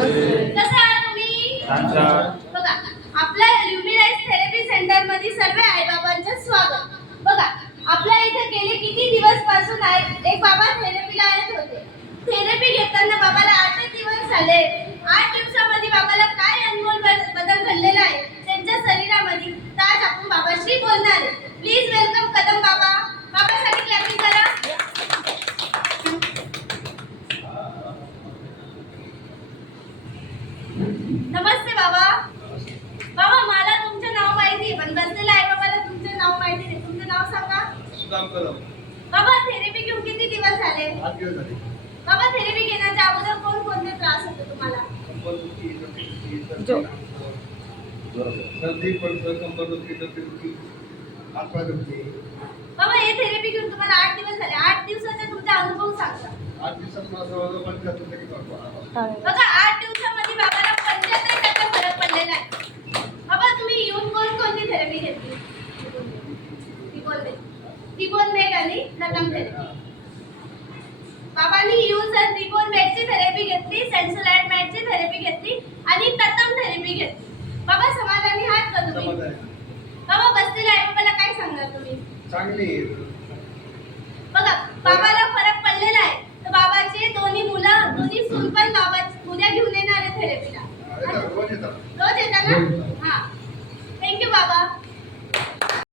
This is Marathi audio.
कसं आहात तुम्ही? बघा, आपल्या ल्युमिनाइज थेरपी सेंटर मध्ये सर्व आईबाबांचं स्वागत. बघा, आपल्या इथे गेले किती दिवस पासून एक बाबा थेरपीला येत होते. थेरपी घेताना बाबाला 8 दिवस झाले. 8 दिवसामध्ये बाबाला काय अनमोल बदल घडलेला आहे त्यांच्या शरीरामध्ये, आज आपण बाबाशी बोलणार आहे. प्लीज वेलकम कदम बाबा. बाबासाठी क्लॅपिंग करा. नमस्ते बाबा. बाबा, मला तुमचं नाव माहिती आहे, पण बसलेल्या आई बाबाला तुमचं नाव माहिती नाही. तुमचं नाव सांगा. बाबा, थेरपी घेऊन किती दिवस झाले? 8 दिवस झाले. बाबा, थेरपी घेण्याच्या अगोदर कोणते त्रास होते तुम्हाला? सर्दी पडतं, कंबरदुखी, डोकेदुखी, हातपाय दुखते. बाबा, हे थेरपी घेऊन तुम्हाला 8 दिवस झाले. 8 दिवसाचा तुमचा अनुभव सांगा. 8 दिवसात मला जवळजवळ 75% फरक पडला. बघा, 8 दिवसामध्ये बाबाला 75% फरक पडलेला आहे. बाबा, तुम्ही येऊन कोणती थेरपी घेतली? टिबोनमेट आणि ततम थेरपी. बाबांनी यूज टिबोनमेटची थेरपी घेतली, सेन्सोलाइट मॅटची थेरपी घेतली आणि ततम थेरपी घेतली. बाबा, समाधानी आहात का तुम्ही? बाबा, बसलेल्या आई बाबाला काय सांगणार तुम्ही? चांगली बघा, बाबाला फरक पडलेला आहे. तर बाबाचे दोन्ही मुलं, दोन्ही सून पण बाबा उद्या घेऊन येणार आहे थेरपीला. रोज येतात. रोज येतात ना?